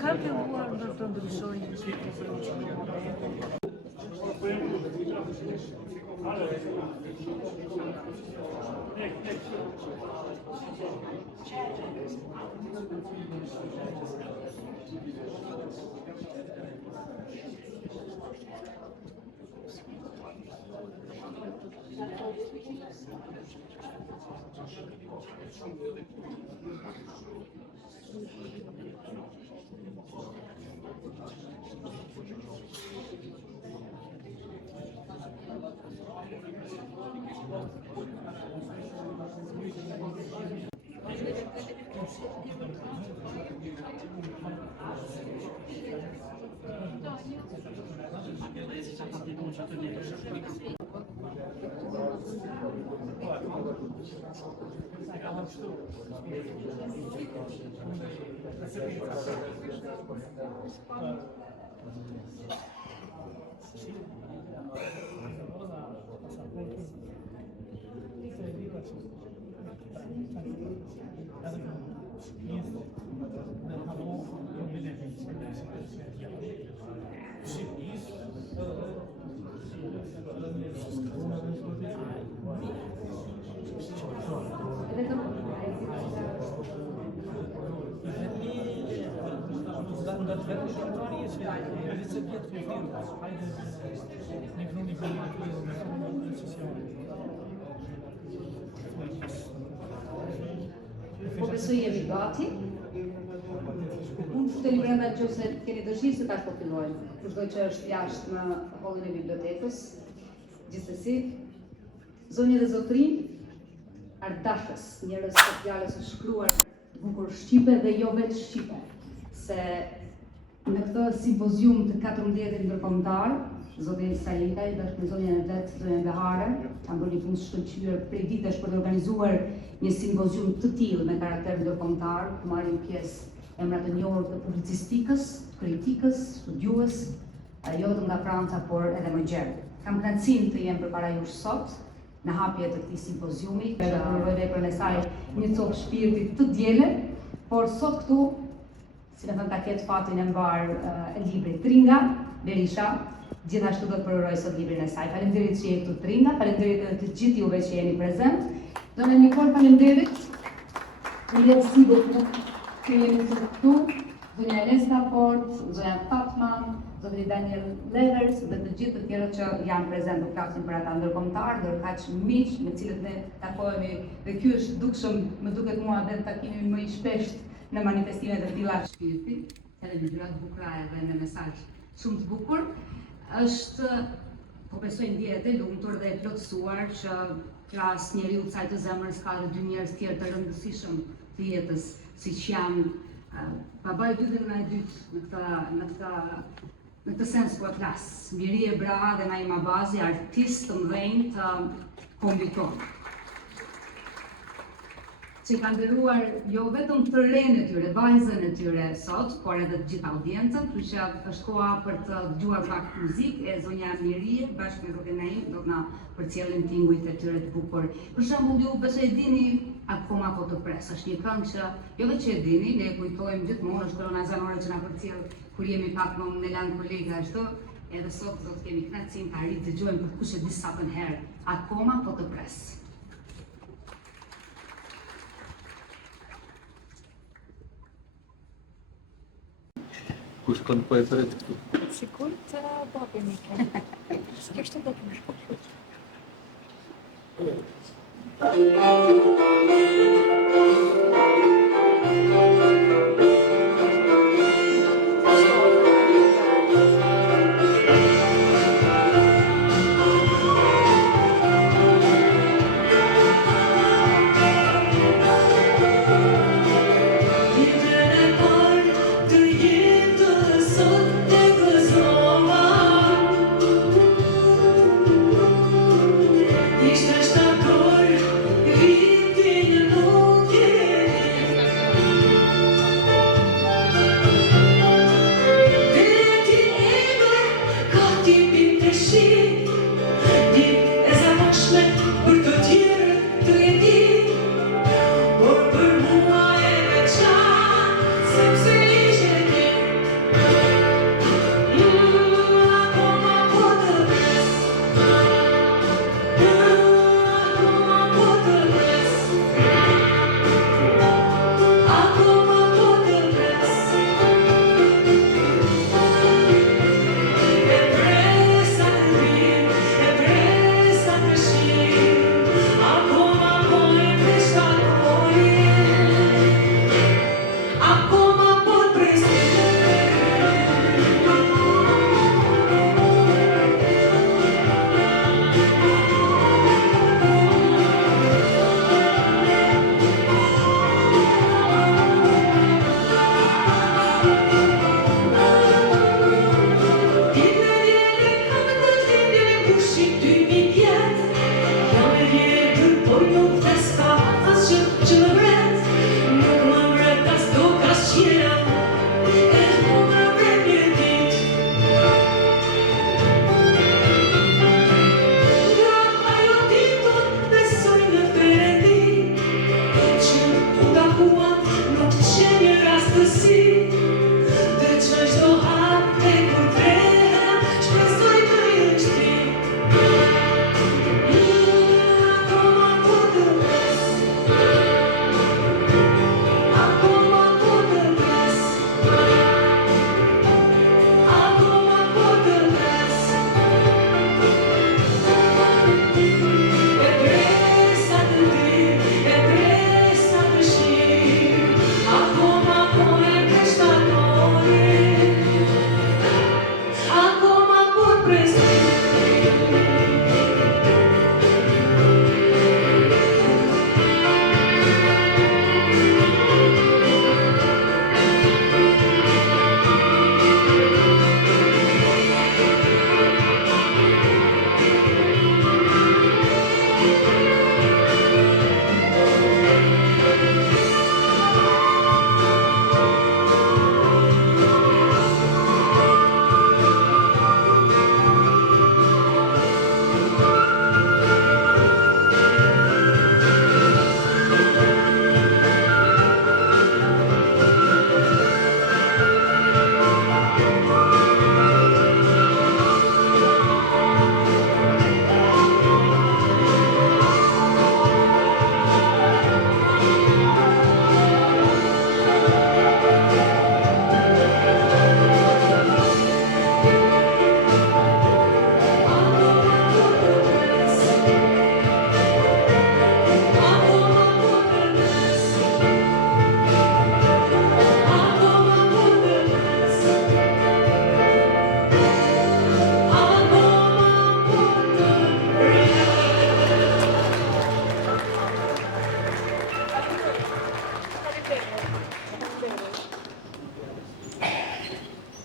Ka filluar të ndryshojë Po besoj jemi gati. Unë futeni brenda nëse keni dëshirë se tash po fillojmë. Kushdo që është jashtë në hallin e bibliotekës. Gjithsesi, zonjë dhe zotrinj, ardashës, njerëz të fjalës së shkruar bukur shqipe dhe jo vetë shqipe. Se në këtë simpozium të 14 ndërkombëtar, zoti Salita i bashkë me zonjën e vet, zonjën Behare, kanë bërë një punë shkëlqyer prej vitesh për të organizuar një simpozium të tillë me karakter ndërkombëtar, ku marrin pjesë emra të njohur të publicistikës, kritikës, studiues, jo vetëm nga Franca, por edhe më gjerë. Kam kënaqësinë të jem përpara jush sot në hapje të këtij simpoziumi, që uroj veprën e saj një copë shpirti të diele, por sot këtu, si më thënë, ta ketë fatin e mbar e librit Tringa Berisha, gjithashtu do të përëroj sot librin e saj. Faleminderit që jeni këtu Tringa, faleminderit edhe të gjithë juve që jeni prezent. Do në mikor faleminderit. Përjetësi do të jeni sot këtu, zonja Elesta Fort, zonja Fatman, zoti Daniel Levers dhe të gjithë të tjerët që janë prezent, do flasim për ata ndërkombëtar, ndërkaq miq me cilët ne takohemi, dhe ky është dukshëm, më duket mua vetë takimi më i shpeshtë në manifestime të tilla shpirti, edhe me gjëra të bukura edhe me mesazh shumë të bukur. Është, po besoj, ndjehet e lumtur dhe e plotësuar që kras njeriu të saj të zemrës ka edhe dy njerëz tjerë të rëndësishëm të jetës, siç janë babai i dytë dhe nëna e dytë në këtë në këtë sens ku flas, Miri Braha dhe Naima Bazi, artistë të mëdhenj të kombit tonë, që kanë ndëruar jo vetëm të renë e tyre, vajzën e tyre sot, por edhe të gjitha audiencën, kështu që është koha për të dëgjuar pak muzikë e zonja Miri bashkë me zotin Naim do të na përcjellin tingujt e tyre të bukur. Për shembull, ju besoj e dini akoma po të pres, është një këngë që jo vetëm që e dini, ne e kujtojmë gjithmonë, është kolona zanore që na përcjell kur jemi pak më melankolike ashtu, edhe sot do të kemi kënaqësinë ta ridëgjojmë për kush e di sa herë, akoma po të pres. Kush kënd po e tret këtu? Sigur të babi Mike. S'kishte do të më shkoj. Ishte shtator, vitin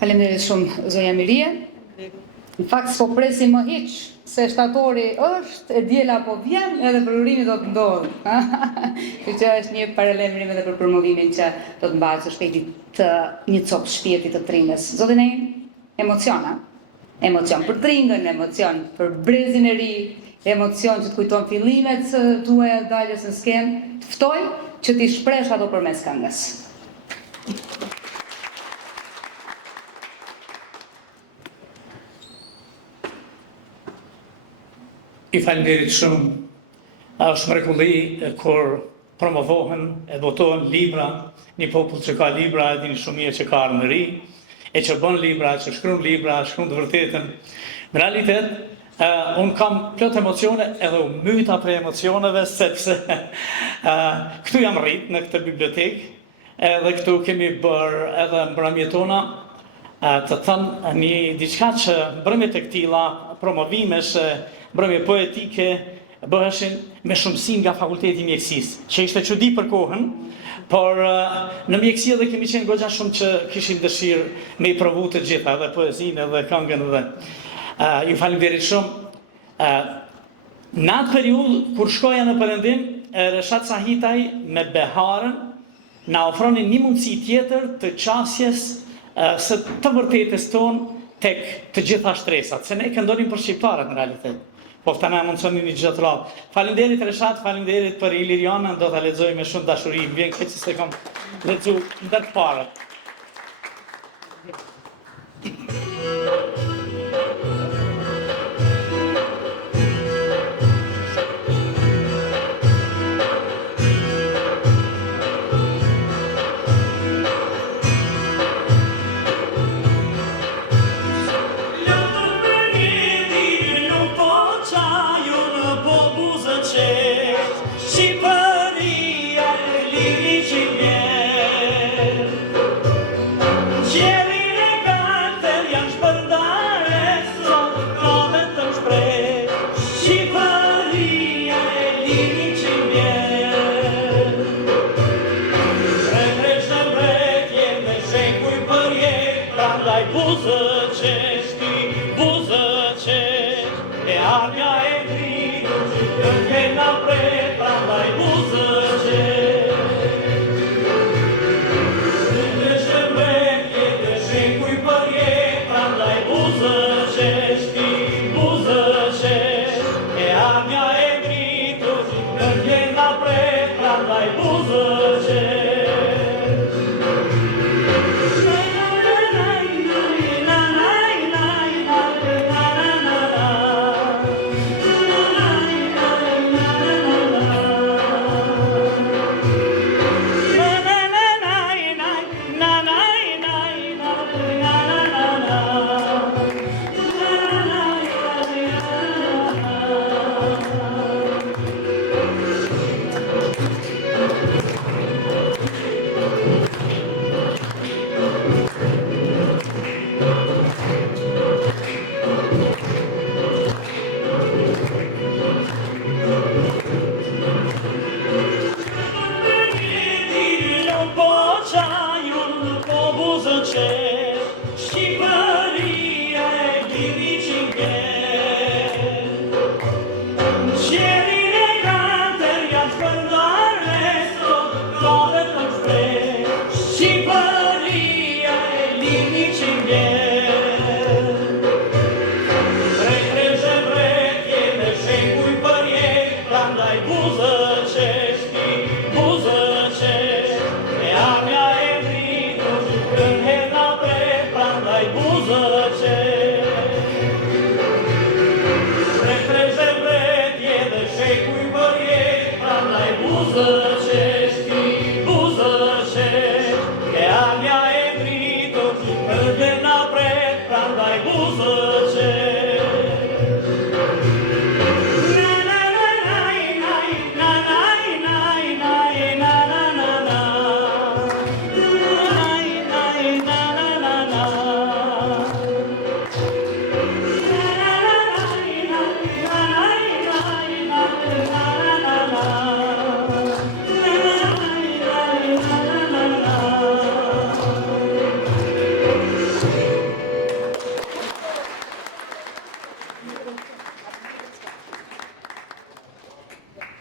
Faleminderit shumë zonja Mirie. Në fakt s'po presim më hiç se shtatori është, e diela po vjen edhe përurimi do të ndodhë. Kjo që është një paralajmërim edhe për promovimin që do të mbahet së shpejti të një copë shpirtit të tringës. Zotin e emociona. Emocion për tringën, emocion për brezin e ri, emocion që të kujton fillimet tuaja daljes në skenë. Të ftoj që t'i shpresh ato përmes këngës. I falenderit shumë. Është mrekulli kur promovohen e votohen libra, një popull që ka libra, e dini shumë mirë që ka armëri, e që bën libra, që shkruan libra, shkruan të vërtetën. Në realitet, unë kam plot emocione edhe u myta për emocioneve, sepse këtu jam rrit në këtë bibliotekë, edhe këtu kemi bërë edhe mbrëmjet tona, të thënë një diçka që mbrëmjet e këtilla, promovimesh, mbrëmje poetike, bëheshin me shumësin nga fakulteti i mjekësisë, që ishte çudi për kohën, por në mjekësi edhe kemi qenë goxha shumë që kishim dëshirë me i provu të gjitha, edhe poezinë, edhe këngën, edhe. Ju falenderit shumë. Në atë periudhë, kur shkoja në Perëndim, Reshat Sahitaj me Beharën na ofronin një mundësi tjetër të qasjes së të vërtetës tonë tek të gjitha shtresat, se ne këndonim për shqiptarët në realitet. Po këta na mundsonin një gjithë radhë. Faleminderit Reshat, faleminderit për Ilirianën, do ta lexoj me shumë dashuri, më vjen keq se kam lexuar ndër parë.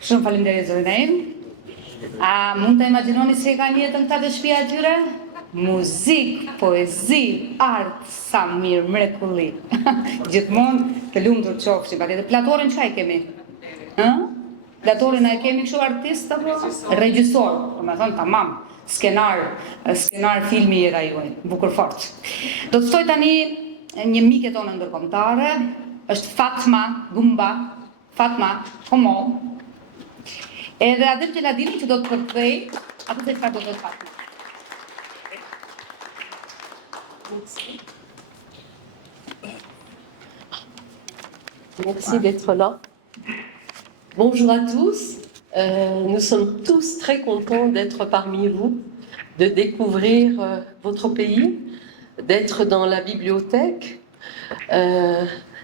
Shumë faleminderit zorin e im. A mund të imagjinoni se e kanë jetën këta të shtëpia e tyre? Muzik, poezi, art, sa mirë, mrekulli. Gjithmonë të lumtur qofshim, patjetër. Platorin çfarë kemi? Ë? Platorin a e kemi kështu artist apo regjisor? Domethënë tamam. Skenar filmi jeta juaj, bukur fort. Do të ftoj tani një mike tonë ndërkombëtare, është Fatma Gumba. Fatma, komo. Edhe Adel Gjeladini që do të përkthej atë se çfarë do të thotë. Merci d'être là. Bonjour à tous. Nous sommes tous très contents d'être parmi vous, de découvrir votre pays, d'être dans la bibliothèque.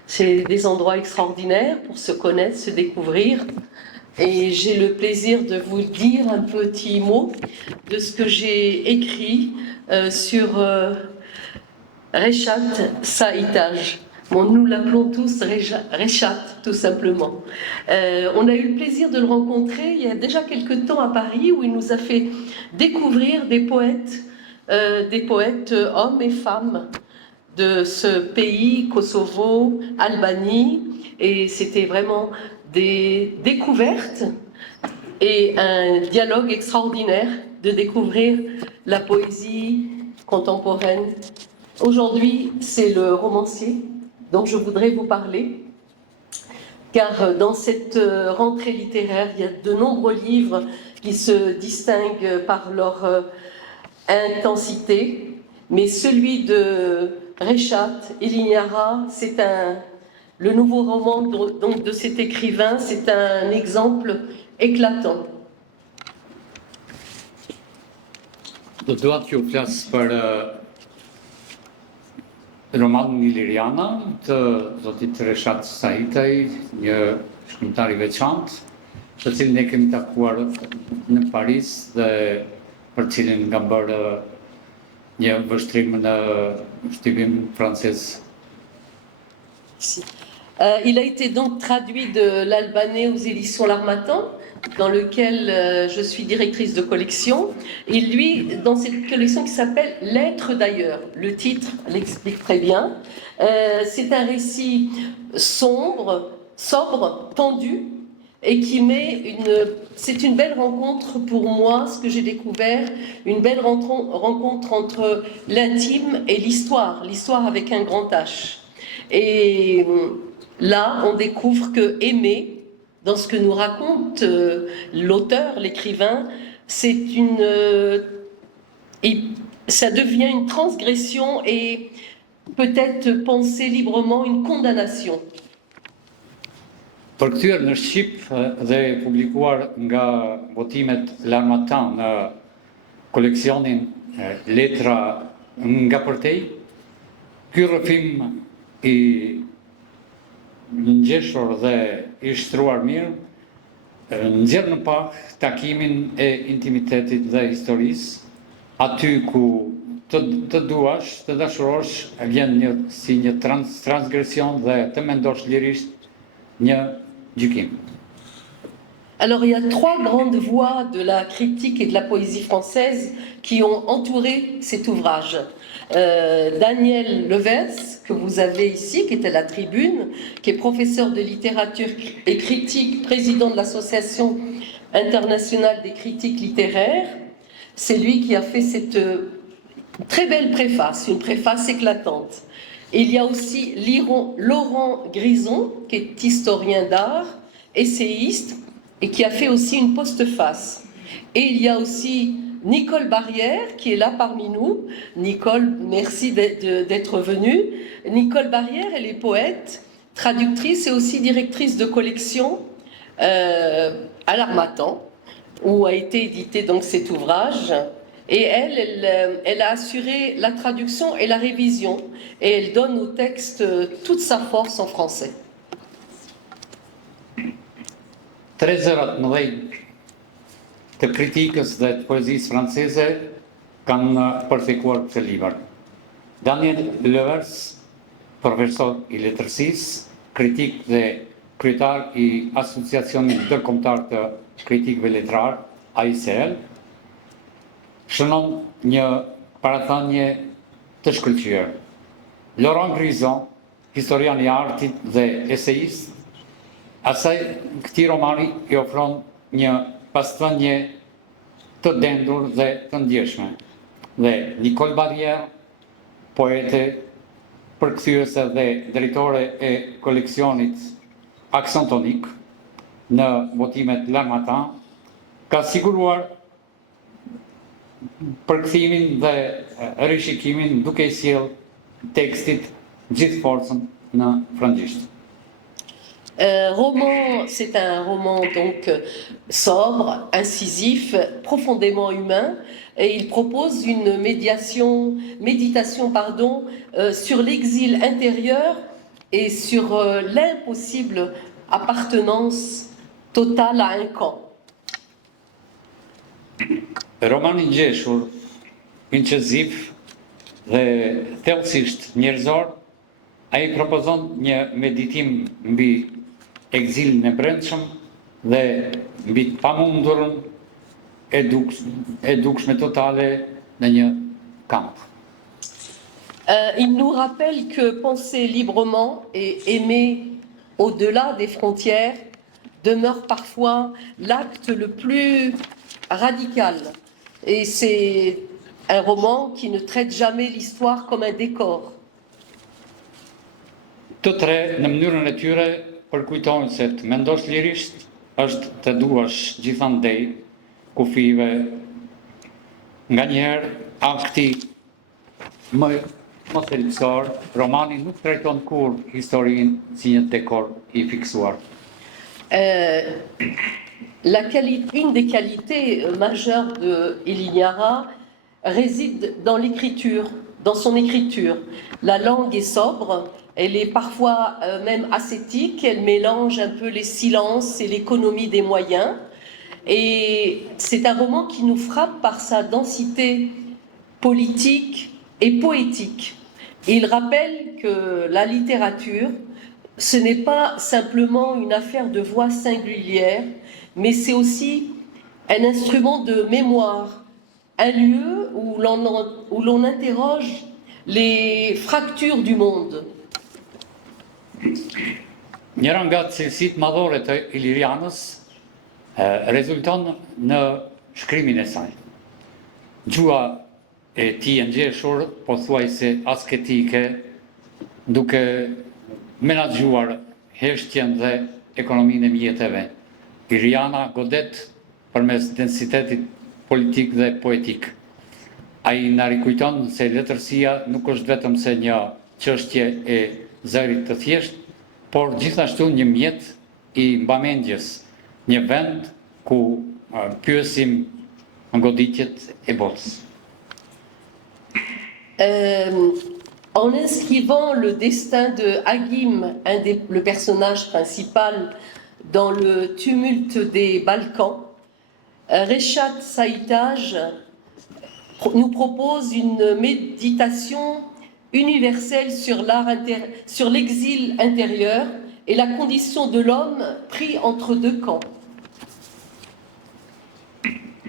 C'est des endroits extraordinaires pour se connaître, se découvrir. Et j'ai le plaisir de vous dire un petit mot de ce que j'ai écrit sur Reşat Saïtaj. Bon, nous l'appelons tous Reşat, tout simplement. On a eu le plaisir de le rencontrer il y a déjà quelque temps à Paris, où il nous a fait découvrir des poètes hommes et femmes de ce pays, Kosovo, Albanie, et c'était vraiment des découvertes et un dialogue extraordinaire de découvrir la poésie contemporaine. Aujourd'hui, c'est le romancier dont je voudrais vous parler, car dans cette rentrée littéraire, il y a de nombreux livres qui se distinguent par leur intensité, mais celui de Reşat Elignara, c'est le nouveau roman donc, de cet écrivain, c'est un exemple éclatant. Do dua që u flas për romanin Iliriana të zotit Reşat Saïtaj, një shkrimtar I veçantë, të cilin ne kemi takuar në Paris dhe për cilin nga bërë një vështrim në shtypim francez. Il a été donc traduit de l'albanais aux éditions L'Harmattan, dans lequel je suis directrice de collection. Et lui, dans cette collection qui s'appelle Lettres d'ailleurs, le titre l'explique très bien. C'est un récit sobre, tendu, et qui c'est une belle rencontre pour moi, ce que j'ai découvert, une belle rencontre entre l'intime et l'histoire avec un grand H. Et là, on découvre que aimer, dans ce que nous raconte l'auteur, l'écrivain, ça devient une transgression et peut-être penser librement une condamnation. Përkthyer në Shqip dhe publikuar nga botimet L'Harmattan në koleksionin Letra nga përtej, ky rrëfim I ngjeshur dhe I shtruar mirë nxjerr në pak takimin e intimitetit dhe historisë, aty ku të duash, të dashurosh, vjen si një transgresion dhe të mendosh lirisht një gjykim. Alors, il y a trois grandes voix de la critique et de la poésie française qui ont entouré cet ouvrage. Daniel Levers, que vous avez ici, qui est à la tribune, qui est professeur de littérature et critique, président de l'Association internationale des critiques littéraires. C'est lui qui a fait cette très belle préface, une préface éclatante. Et il y a aussi Laurent Grison, qui est historien d'art, essayiste, et qui a fait aussi une postface. Et il y a aussi Nicole Barrière, qui est là parmi nous. Nicole, merci d'être venue. Nicole Barrière, elle est poète, traductrice et aussi directrice de collection à l'Harmattan, où a été édité donc cet ouvrage. Et elle a assuré la traduction et la révision, et elle donne au texte toute sa force en français. 13 mëdhej të kritikës dhe të poezisë franceze kanë përfikuar këtë libër. Daniel Levers, profesor I letërsisë, kritik dhe kryetar i Asociacionit Ndërkombëtar të Kritikëve Letrar, AICL, shënon një parathënie të shkëlqyer. Laurent Grison, historian i artit dhe eseist, asaj këtij romani i ofron një pasthënie të dendur dhe të ndjeshme. Dhe Nicole Barrière, poete, përkthyese dhe drejtore e koleksionit Akson Tonik në botimet L'Harmattan, ka siguruar përkthimin dhe rishikimin duke i sjell tekstit gjithë forcën në frëngjisht. Roman, c'est un roman donc sobre, incisif, profondément humain, et il propose une méditation, sur l'exil intérieur et sur l'impossible appartenance totale à un camp. Romani ngjeshur, inqiziv dhe thellësisht njerëzor, ai propozon një meditim mbi ekzilin e brendshëm dhe mbi të pamundurën e dukshme totale në një kamp. Il nous rappelle que penser librement et aimer au-delà des frontières demeure parfois l'acte le plus radical. Et c'est un roman qui ne traite jamais l'histoire comme un décor. Të tre në mënyrën e tyre përkujtojnë se të mendosh lirisht është të duash gjithandej kufive. Nganjëherë akti më thelbësor, romani nuk trajton kur historinë si një dekor i fiksuar. Une des qualités majeures de Ilignara réside dans l'écriture, dans son écriture. La langue est sobre, elle est parfois même ascétique, elle mélange un peu les silences et l'économie des moyens. Et c'est un roman qui nous frappe par sa densité politique et poétique. Et il rappelle que la littérature, ce n'est pas simplement une affaire de voix singulière, mais c'est aussi un instrument de mémoire, un lieu où l'on interroge les fractures du monde. Njëra nga cilësitë madhore të Ilirianës rezulton në shkrimin e saj. Gjua e tij e ngjeshur, pothuajse asketike, duke menaxhuar heshtjen dhe ekonominë e mjeteve. Iliana godet përmes densitetit politik dhe poetik. Ai na rikujton se letërsia nuk është vetëm se një çështje e zërit të thjesht, por gjithashtu një mjet i mbamendjes, një vend ku pyesim goditjet e botës. En inscrivant le destin de Hagim, le personnage principal, dans le tumulte des Balkans, Reşat Saïtaj nous propose une méditation universelle sur l'exil intérieur et la condition de l'homme pris entre deux camps.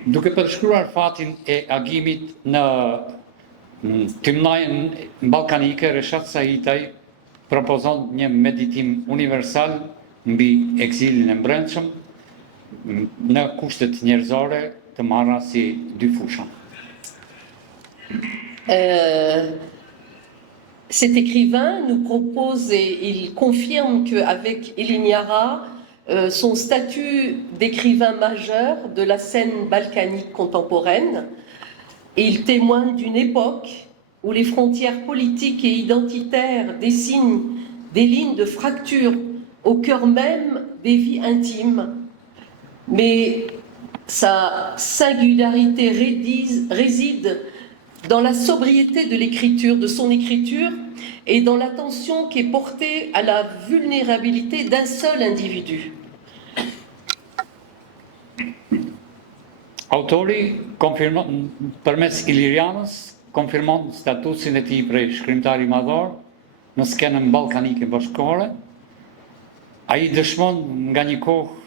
Duke përshkruar fatin e Agimit në tymnajën ballkanike, Reşat Saïtaj propozon një meditim universal mbi ekzilin e brendshëm në kushtet njerëzore të marra si dy fusha. Cet écrivain nous propose et il confirme qu'avec Ilignara, son statut d'écrivain majeur de la scène balkanique contemporaine, et il témoigne d'une époque où les frontières politiques et identitaires dessinent des lignes de fracture au cœur même des vies intimes, mais sa singularité réside dans la sobriété de l'écriture, de son écriture, et dans l'attention qui est portée à la vulnérabilité d'un seul individu. Autori përmes Ilirianës konfirmon statusin e tij prej shkrimtari madhor në skenën ballkanike bashkëkohore Ai dëshmon nga një kohë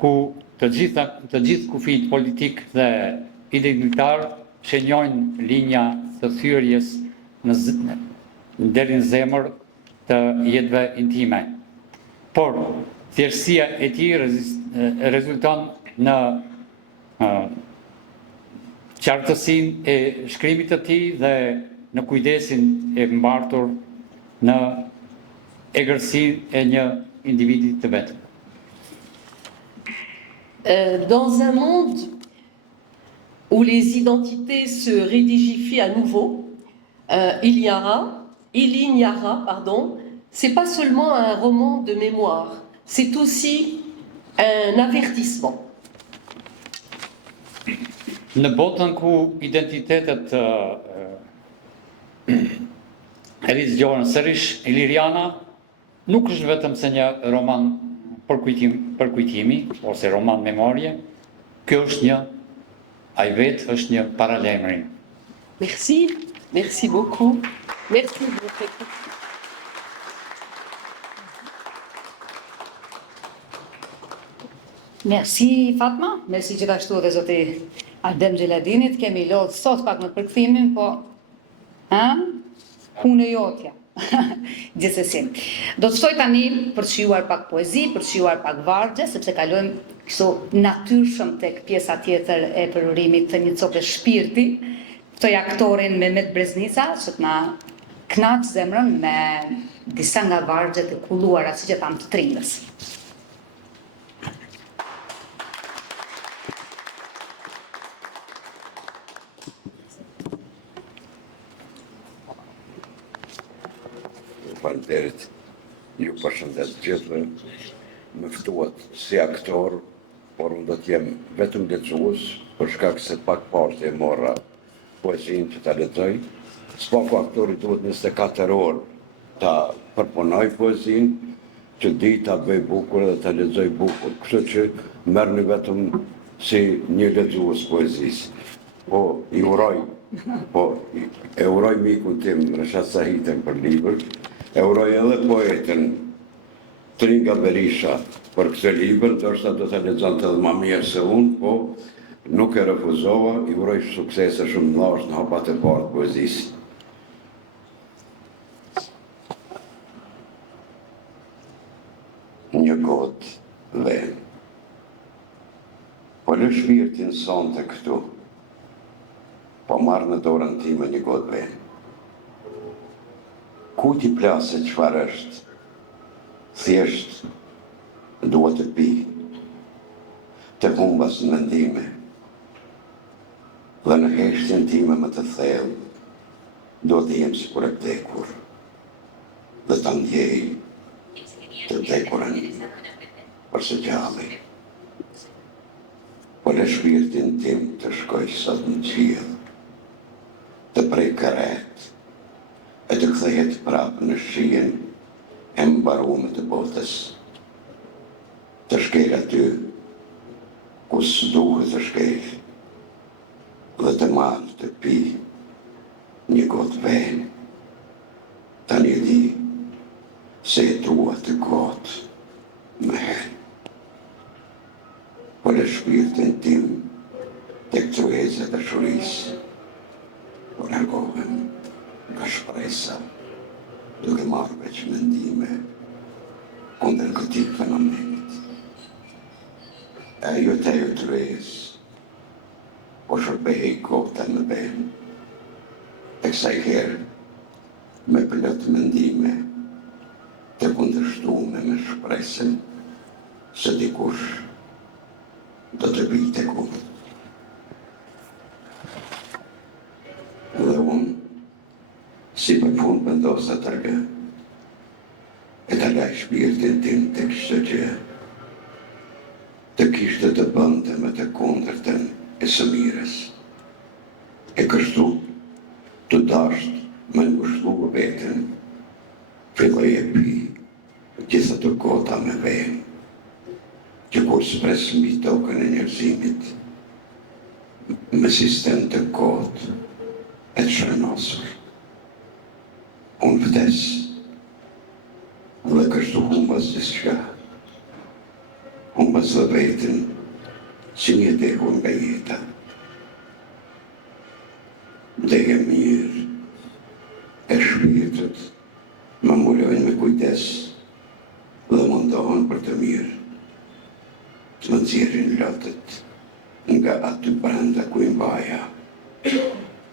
ku të gjithë kufijt politik dhe identitar shenjojnë linja të thyrjes deri në zemër të jetëve intime. Por thjeshtësia e tij rezulton në qartësinë e shkrimit të tij dhe në kujdesin e mbartur në egërsinë e një individi të vetëm. Dans un monde où les identités se rédigifient à nouveau, il y aura, c'est pas seulement un roman de mémoire, c'est aussi un avertissement. Në botën ku identitetet rizgjohen sërish, Iliriana nuk është vetëm se një roman përkujtimi, ose roman memorie, kjo është ai vetë është një paralajmërim. Merci beaucoup. Merci de votre écoute. Merci Fatma, merci gjithashtu edhe zoti Adem Xheladinit, kemi lodhë sot pak në përkthimin, po punë jotja. Gjithsesi. Do të shtoj tani për të shijuar pak poezi, për të shijuar pak vargje, sepse kalojmë kështu natyrshëm tek pjesa tjetër e përurimit të një cope shpirti. Ftoj aktorin Mehmet Breznica, që të na knaq zemrën me disa nga vargjet e kulluara, siç e tham, të Trindës. Faleminderit, ju përshëndet gjithëve, më ftuat si aktor, por unë do t'jem vetëm lexues, për shkak se pak parë e morra poezinë që ta lexoj. Spaku aktori duhet 24 orë ta përpunoj poezinë, që di ta bëj bukur dhe ta lexoj bukur. Kështu që merrni vetëm si një lexues poezisë. Po i uroj mikun tim Reshat Sahiten për libër. E uroj edhe poetën Tringa Berisha për këtë libër, ndoshta do ta lexonte edhe më mirë se unë, po nuk e refuzova, i uroj suksese shumë të mëdha në hapat e parë të poezisë. Një gotë ven. Po lë shpirtin sonte këtu, po marrë në dorën time një gotë ven. Ku ti plasë çfarë është, thjesht duhet të pi, të humbas në mendime, dhe në heshtjen time më të thellë, do të jem sikur e vdekur, dhe ta ndjej të vdekurën përse gjalli. Po le shpirtin tim të shkoj sot në qiell, të prej kërret, e të kthehet prapë në shijen e mbaruar të botës, të shkel aty ku s'duhet të shkel, dhe të marrë të pi një gotë ven. Tani e di se e dua të gotë me hen. Po le shpirtin tim tek trueza e dashurisë, po largohem nga shpresa, duke marrë veç mendime kundër këtij fenomenit. Ajo të ajo truezë, po shërbehej kota në ven, e kësaj herë me plot mendime të kundërshtume me shpresën se dikush do të vi tek unë. Dhe unë, si për fund vendosa të tërgë, e të laj shpirtin tim të kishtë gjë, të kishtë të bënde me të kundërtën e së mires. E kështu, të dasht me ngushtu vetën, filloj e pi gjitha të kota me ven, që kur s'pres mbi tokën e njerëzimit, me sistem të kotë e të shrenosur. Unë vdes, dhe kështu humbas diçka. së vetën si një dekur nga jeta. Dhe e mirë e shpirtët më mbulojnë me kujdes dhe mundohen për të mirë. Të më nxjerrin lotët nga aty brenda ku i mbaja,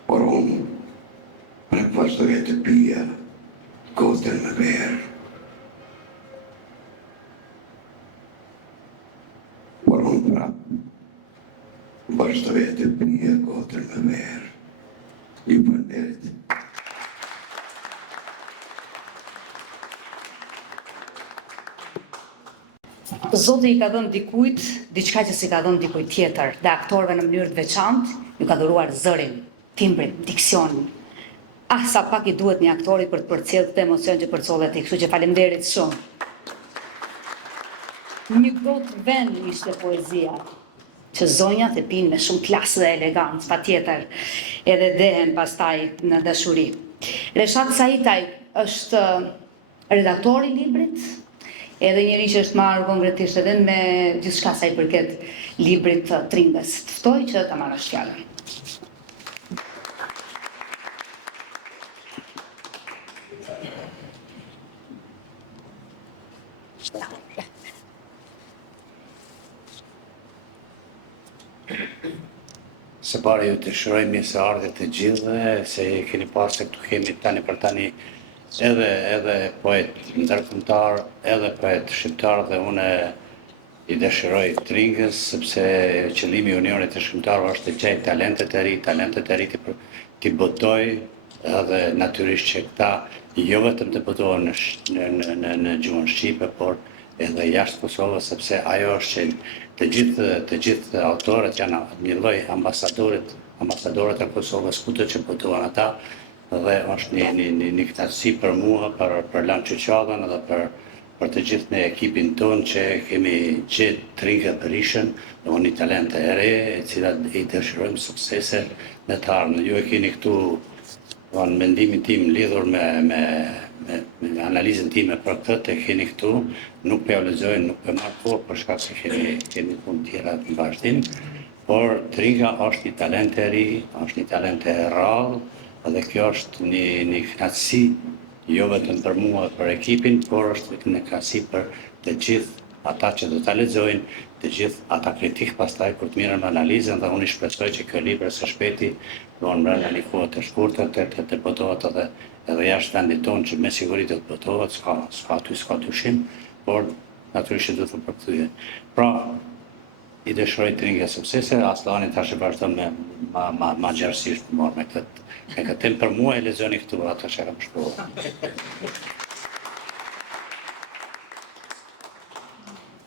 por unë prap vazhdoja të pija gotën me verë. Por unë prap vazhdoja të pija gotën me verë. Ju përnderit. Zoti i ka dhënë dikujt diçka që si ka dhënë dikujt tjetër, dhe aktorëve në mënyrë të veçantë ju ka dhuruar zërin, timbrin, diksionin. Sa pak i duhet një aktori për të përcjellë këtë emocion që përcollet ti, kështu që faleminderit shumë. Një gotë vend ishte poezia, që zonjat e pinë me shumë klasë dhe elegancë, patjetër, edhe dehen pastaj në dashuri. Reshat Saitaj është redaktori i librit, edhe njëri që është marrë konkretisht edhe me gjithçka sa i përket librit të Tringës. Të ftoj që ta marrësh fjalën. Së pari ju të shëroj mirë se ardhët të gjithë, se keni parë se këtu kemi tani për tani edhe poet ndërkombëtar, edhe poet shqiptar, dhe une i dëshiroj Tringës, sepse qëllimi i Unionit të Shkrimtarëve është të gjej talentet e ri t'i botoj, edhe natyrisht që këta jo vetëm të botohen në gjuhën shqipe, por edhe jashtë Kosovës, sepse ajo është që të gjithë autorët janë një lloj ambasadorët e Kosovës, kudo që botohen ata, dhe është një kënaqësi për mua, për Lan Çuçallën dhe për të gjithë në ekipin tonë që kemi gjetë Tringë Berishën, një talente e re, e cilat i dëshirojmë suksese në të ardhmen. Ju e keni këtu mendimin tim lidhur me analizën time për këtë, e keni këtu, nuk po ja lexoj, nuk po marr kohë për shkak se kemi punë tjera në vazhdim, por Tringa është një talent e ri, është një talent e rrallë, dhe kjo është një kënaqësi jo vetëm për mua dhe për ekipin, por është një kënaqësi për të gjithë ata që do ta lexojnë, të gjithë ata kritik pastaj kur të mirën me analizën, dhe unë shpresoj që kjo libër së shpejti do në brenda një kohë të shkurtër të botohet edhe jashtë vendit tonë, që me siguri do të botohet, s'ka dyshim, por natyrisht që do të përkthyen. Pra, i dëshiroj Tringë suksese, Aslani tash e vazhdon ma gjerësisht të marrë me këtë tem për mua, e lexoni këtu ato që kam shkruar.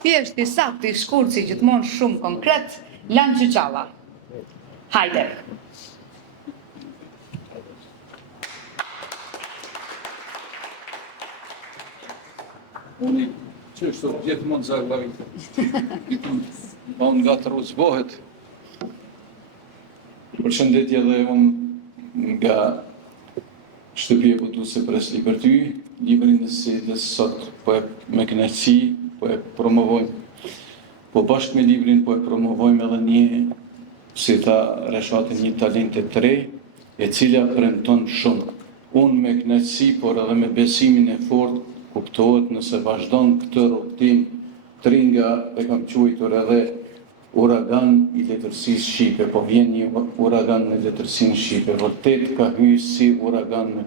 Thjesht i saktë, i shkurt, si gjithmonë shumë konkret, Lan Çuçalla. Hajde. Unë që është gjithmonë zaglavit. Ma unë nga të rozbohet. Përshëndetje dhe unë nga shtëpia botuese Presli për ty, librin dhe sot po e me kënaqësi po e promovojmë. Po bashkë me librin po e promovojmë edhe një, si tha Reshatin, një talente të re, e cila premton shumë. Unë me kënaqësi, por edhe me besimin e fortë, kuptohet nëse vazhdon këtë rrugtim, Tringa e kam quajtur edhe uragan i letërsisë shqipe, po vjen një uragan në letërsinë shqipe. Vërtet ka hyrë si uragan në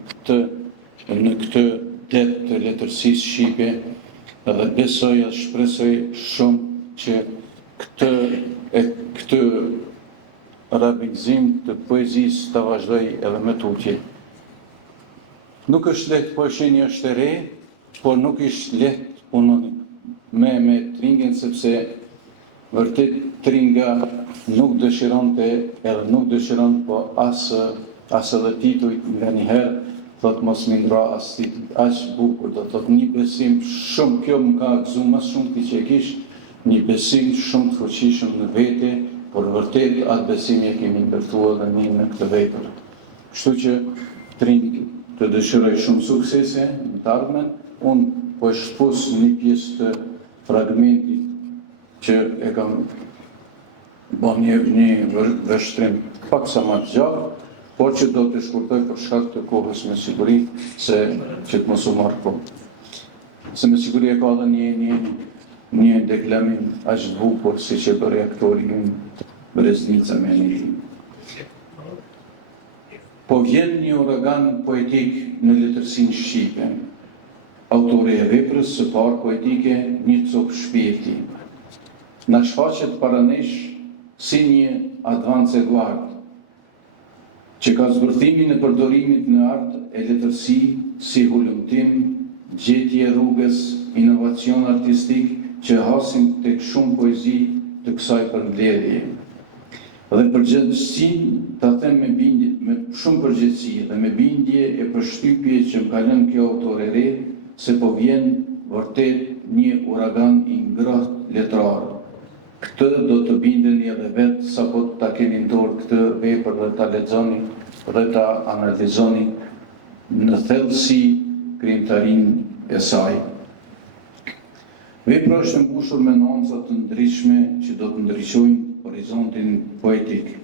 këtë det të letërsisë shqipe, edhe besoj dhe shpresoj shumë që këtë rabikëzim të poezisë të vazhdoj edhe me tutje. Nuk është lehtë, po shenja është e re, por nuk është lehtë punoni me Tringën, sepse vërtet Tringa nuk dëshironte, edhe nuk dëshiron, po as edhe titujt nga njëherë, thot mos më ndra as titujt aq bukur, do thot një besim shumë, kjo më ka gëzuar më shumë ti që e kish, një besim shumë të fuqishëm në vete, por vërtet atë besim e kemi ndërtuar dhe ne në këtë vepër. Kështu që Tringë të dëshiroj shumë suksese në të ardhmen. Unë po e shpus një pjesë të fragmentit që e kam bën një vështrim pak sa më të gjatë, por që do të shkurtoj për shkak të kohës me siguri, se që të mos u marr kohë. Se me siguri e ka dhe një deklamim aq të bukur si që bëri aktori im Breznica me një. Po vjen një uragan poetik në letërsinë shqipe. Autori e veprës së parë poetike një copë shpirti. Na shfaqet para nesh si një advance-guard, që ka zbërthimin e përdorimit në artë e letërsi si hulumtim, gjetje rrugës, inovacion artistik që hasim tek shumë poezi të kësaj përmbledhje. Dhe përgjithësinë ta them me shumë përgjegjësi dhe me bindje e përshtypje që më ka lënë kjo autor e re, se po vjen vërtet një uragan i ngrohtë letrar. Këtë do të bindeni edhe vetë sa po ta keni në dorë këtë vepër dhe ta lexoni dhe ta analizoni në thellësi krijimtarinë e saj. Vepra është mbushur me nuanca të ndryshme që do të ndryshojnë horizontin poetik,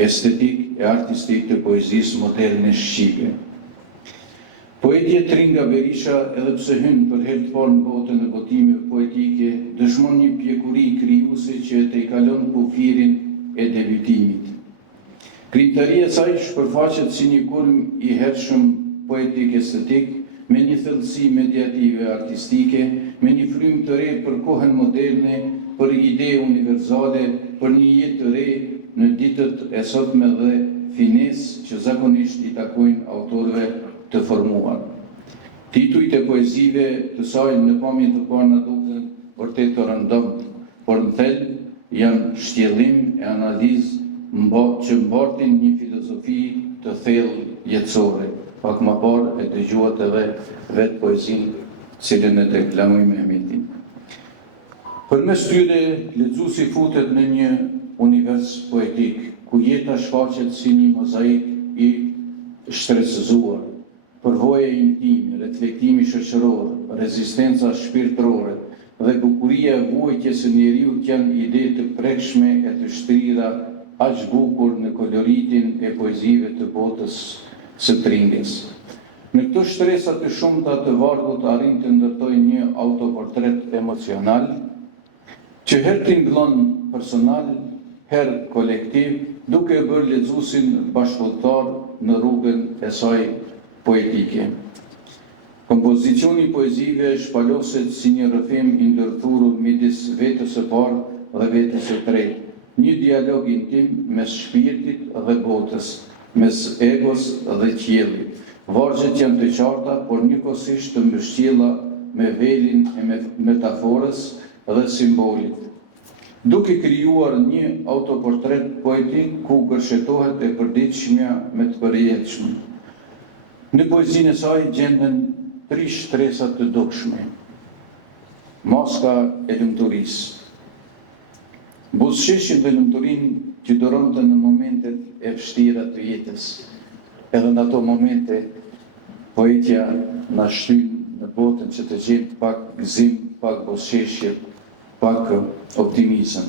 estetik e artistik të poezisë moderne shqipe. Poetja Tringa Berisha, edhe pse hyn për herë të parë në botën e votimeve poetike, dëshmon një pjekuri krijuese që e tejkalon kufirin e debytimit. Krijimtaria e saj shpërfaqet si një kulm i hershëm poetik estetik, me një thellësi mediative artistike, me një frymë të re për kohën moderne, për ide universale, për një jetë të re në ditët e sotme dhe finesë që zakonisht i takojnë autorëve të formuar. Titujt e poezive të saj në pamje të parë na duken vërtet të rëndomt, por në thelb janë shtjellim e analizë që mbartin një filozofi të thellë jetësore. Pak më parë e dëgjuat edhe vetë poezinë, cilën e deklamoi Mehmeti. Përmes tyre lexuesi futet në një univers poetik, ku jeta shfaqet si një mozaik i shtresëzuar. Përvoja intime, reflektimi shoqëror, rezistenca shpirtërore dhe bukuria e vuajtjes së njeriut janë ide të prekshme e të shtrira, aq bukur në koloritin e poezive të botës së Tringës. Në këto shtresa të shumta të vargut arrin të ndërtojë një autoportret emocional, që herë tingëllon personal, herë kolektiv, duke bërë lexuesin bashkëpunëtar në rrugën e saj poetike. Kompozicioni poezive shpaloset si një rrëfim i ndërthurur midis vetës së parë dhe vetës së tretë, një dialog intim mes shpirtit dhe botës, mes egos dhe qiellit. Vargjet janë të qarta, por njëkohësisht të mbështjella me velin e metaforës dhe simbolit, duke krijuar një autoportret poetik ku gërshetohet e përditshmja me të përjetshme. Në poezinë e saj gjenden 3 shtresa të dukshme. Maska e lumturisë. Buzëqeshjen dhe lumturinë që doronte në momentet e vështira të jetës. Edhe në ato momente poetja na shtyn në botën që të gjejmë pak gëzim, pak buzëqeshje, pak optimizëm.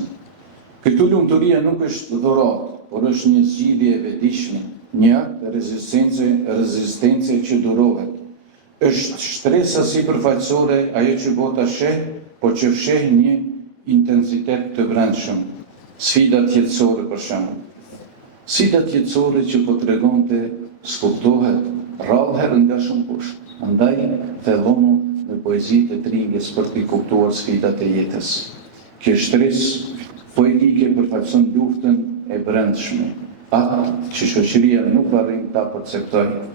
Këtu lumturia nuk është dhuratë, por është një zgjidhje e vetëdijshme, një akt rezistence që durohet. Është shtresa sipërfaqësore ajo që bota sheh, por që fsheh një intensitet të brendshëm. Sfidat jetësore për shembull. Sfidat jetësore që po tregonte skuptohet rrallëherë nga shumë poshtë. Andaj fillonu në poezitë e Tringës për të kuptuar sfidat e jetës. Kjo shtresë poetike përfaqëson luftën e brendshme, atë që shoqëria nuk arrin ta perceptojë.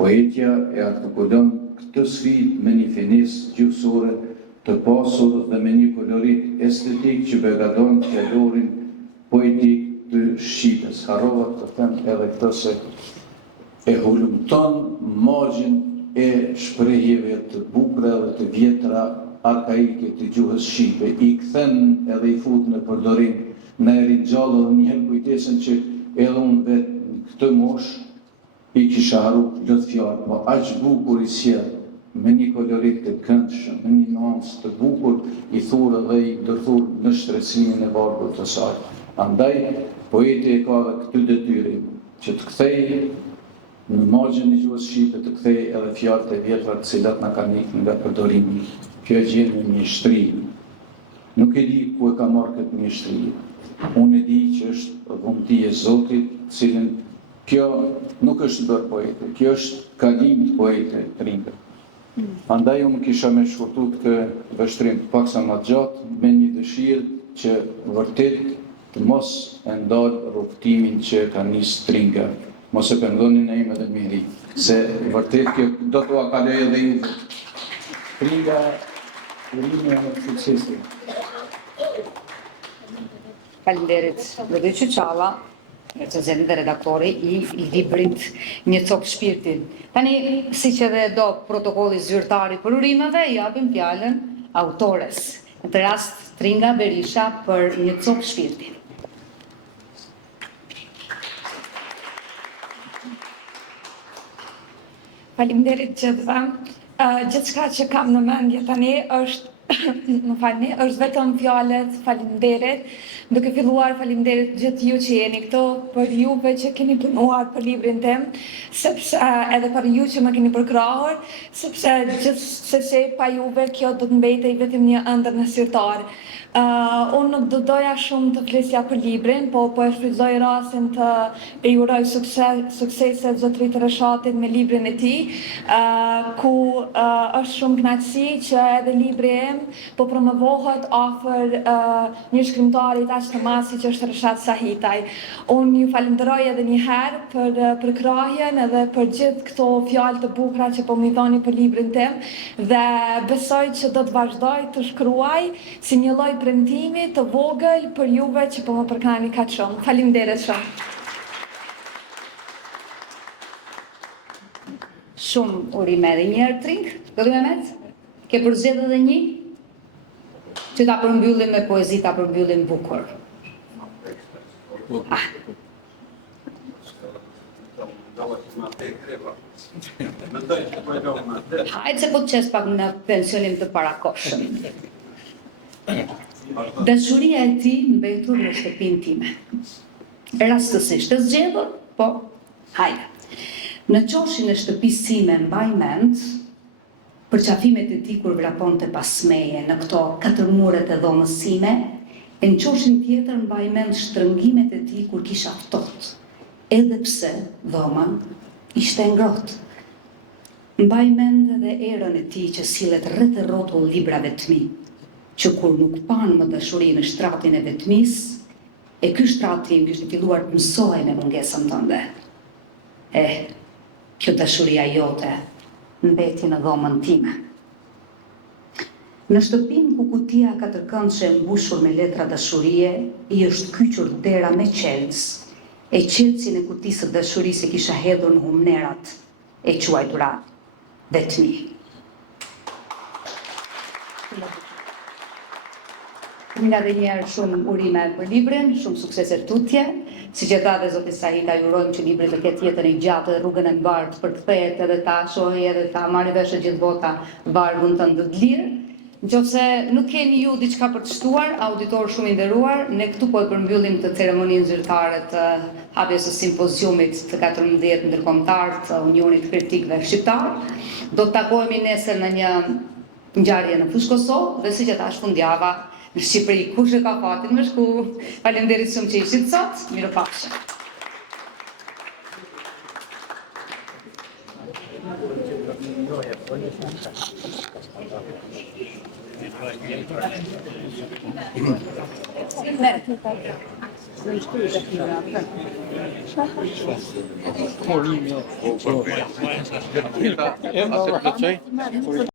Poetja e artikulon këtë sfidë me një finesë gjuhësore të pasur dhe me një kolorit estetik që begaton fjalorin poetik të Shqipës. Harrova të them edhe këtë se e hulumton magjin e shprehjeve të bukura dhe të vjetra arkaike të gjuhës shqipe. I kthen edhe i fut në përdorim, në e rinjallë dhe njëherë kujtesen që edhe unë vetë në këtë mosh i kisha haru lëtë fjarë, po aq bukur i sjell, me një kolorit të këndshëm, me një nuancë të bukur, i thurë dhe i ndërthur në shtrecimin e vargut të saj. Andaj, poeti e ka dhe këtë detyrim që të kthej në margjën e gjuhës shqipe, të kthej edhe fjalët e vjetra të cilat na kanë ikur nga përdorimi. Kjo e gjen në mjeshtri. Nuk e di ku e ka marrë këtë mjeshtri. Unë e di që është dhunti e Zotit, cilën kjo nuk është bërë poete, kjo është kalim të poete Tringa. Andaj unë kisha me shkurtu këtë vështrim paksa më gjatë, me një dëshirë që vërtet të mos e ndalë rrugtimin që ka nisë Tringa, mos e përndoni në ime dhe miri, se vërtet kjo do t'u akaloj edhe ju. Tringa urime në suksesit. Faleminderit Rodi Qyqalla, recenzenti dhe redaktori i librit Një copë shpirti. Tani, si që dhe do protokolli zyrtari për urimeve, japim fjalën autores. Në të rast Tringa Berisha për Një copë shpirti. Faleminderit gjithëve. Gjithçka që kam në mendje tani është është vetëm fjalët faleminderit, duke filluar faleminderit gjithë ju që jeni këto, për juve që keni punuar për librin tim, sepse edhe për ju që më keni përkrahur, sepse pa juve kjo do të mbetej vetëm një ëndër në sirtar. Unë nuk do doja shumë të flisja për librin, po e shfrytëzoj rastin të i uroj suksese zotërit Reshatit me librin e tij, ku është shumë kënaqësi që edhe libri im po promovohet afër një shkrimtarit aq të madh siç është Reshat Sahitaj. Unë ju falenderoj edhe një herë për përkrahjen edhe për gjithë këto fjalë të bukura që po më thoni për librin tim dhe besoj që do të vazhdoj të shkruaj si një lloj premtimi të vogël për juve që po më përkani kaq shumë. Faleminderit shumë. Shumë urime edhe një herë Tring. Fillim Mehmet, ke përzgjedhur edhe një? Që ta përmbyllim me poezi, ta përmbyllim bukur. Hajde se po të qes pak në pensionim të parakoshëm. Dashuria e ti mbetur në shtëpinë time. Rastësisht të zgjedhur, po hajde. Në qoshin e shtëpisë sime mbaj mend për qafimet e ti kur vraponte pas meje në këto 4 muret e dhomës sime, e në qoshin tjetër mbaj mend shtrëngimet e ti kur kisha ftohtë, edhe pse dhoma ishte ngrohtë. Mbaj mend edhe erën e ti që sillet rreth e rrotull librave të mi, që kur nuk panë më dashuri në shtratin e vetmis, e ky shtrati im kishte filluar të mësoj me mungesën tënde. Kjo dashuria jote mbeti në dhomën time. Në shtëpinë ku kutia 4 këndshë e mbushur me letra dashurie, i është kyqur dera me qelës, e qelësin e kutisë së dashurisë e kisha hedhur në humnerat e quajtura vetmi. Nga dhe njerë shumë urime për librin, shumë suksese tutje. Si që tha dhe zoti Sahita, jurojmë që libri të ketë jetën e gjatë dhe rrugën e mbartë për të kthehet edhe ta shohë edhe ta marrë vesh gjithë bota vargun të ndëdlirë. Nëse nuk keni ju diçka për të shtuar, auditor shumë i nderuar, ne këtu po e përmbyllim të ceremoninë zyrtare të hapjes së simpoziumit të 14 ndërkombëtar të Unionit Kritikëve Shqiptar. Do të takohemi nesër në një ngjarje në Fushë Kosovë dhe siç e thash fundjava në Shqipëri, kush e ka fatin me shku. Faleminderit shumë që ishit sot. Mirupafshim. Morimi.